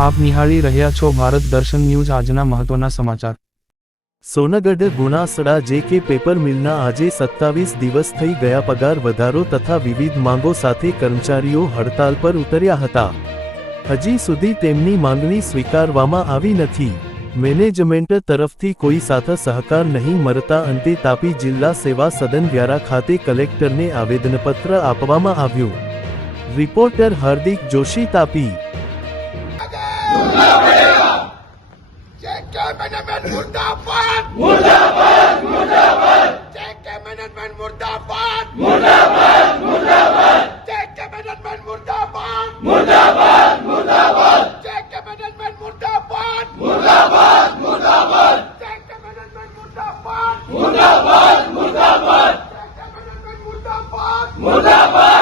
આપ નિહાળી રહ્યા છો ભારત દર્શન ન્યૂઝ આજના મહત્વના સમાચાર સોનગઢ ગુણાસડા જે કે પેપર મિલના આજે સત્તાવીસ દિવસ થઈ ગયા પગાર વધારો તથા વિવિધ માંગો સાથે કર્મચારીઓ હડતાલ પર ઉતર્યા હતા હજી સુધી તેમની માંગણી સ્વીકારવામાં આવી નથી મેનેજમેન્ટ તરફથી કોઈ સાથે સહકાર નહીં મળતા અંતે તાપી જિલ્લા સેવા સદન વ્યારા ખાતે કલેક્ટરને આવેદનપત્ર આપવામાં આવ્યું રિપોર્ટર હાર્દિક જોશી તાપી जै मैनजमैंट मुर्दाबाद मुर्दा चैकमैंट मुर्दाबाद मुर्दा चैकमैंट मुर्दाबाद मुदाबाद मुर्दाबाद मुदाबाद मुर्दा